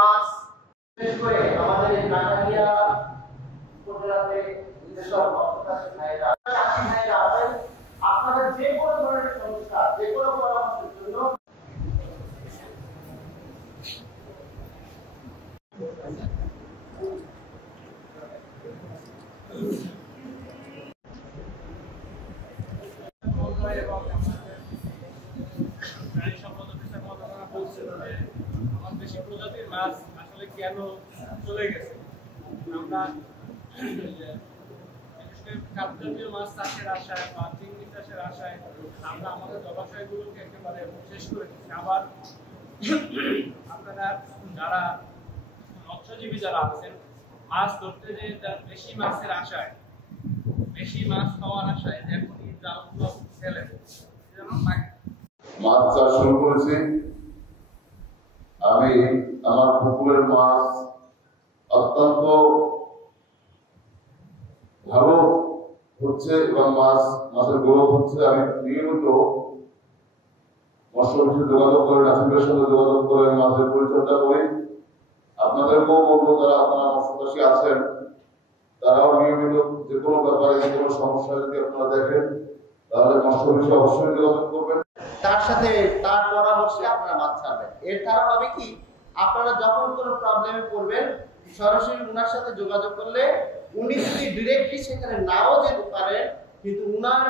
মাছ বিশেষ করে আমাদের এই নাগারিয়া উপজেলাতে যেসব মৎস্যচাষী ভাইরা আছেন, আপনাদের যে কোনো ধরনের সমস্যা, যে কোনো পরামর্শের জন্য দেশি প্রজাতির মাছ আসলে কেন চলে গেছে। আমরা খাদ্যজাতীয় মাছ চাষের আশায় বা চিংড়ি চাষের আশায় আমরা আমাদের জলাশয়গুলোকে একেবারে শেষ করে দিচ্ছি। আবার আপনারা যারা মৎস্যজীবী যারা আছেন, মাছ ধরতে যে বেশি মাছের আশায়, বেশি মাছ পাওয়ার আশায় এখনই জালগুলো ফেলে মাছ চাষ শুরু করেছি। আমি আমার পুকুরের মাছ অত্যন্ত ভালো হচ্ছে এবং মাছের গ্রোথ হচ্ছে। আমি নিয়মিত মৎস্য অফিসে যোগাযোগ করে, নাসিমের সাথে যোগাযোগ করে মাছের পরিচর্যা করি। আপনাদেরকেও বলবো, যারা আপনারা মৎস্যচাষী আছেন তারাও নিয়মিত যে কোনো ব্যাপারে, যে কোনো সমস্যা যদি আপনারা দেখেন তাহলে মৎস্য অফিসে অবশ্যই যোগাযোগ করবেন। তার সাথে তার পরামর্শে আপনারা মাছ ছাড়বেন। এর দ্বারা হবে কি, আপনারা যখন কোনো প্রবলেমে পড়বেন সরাসরি উনার সাথে যোগাযোগ করলে উনি যদি ডিরেক্টলি সেখানে নাও যেতে পারেন, কিন্তু উনার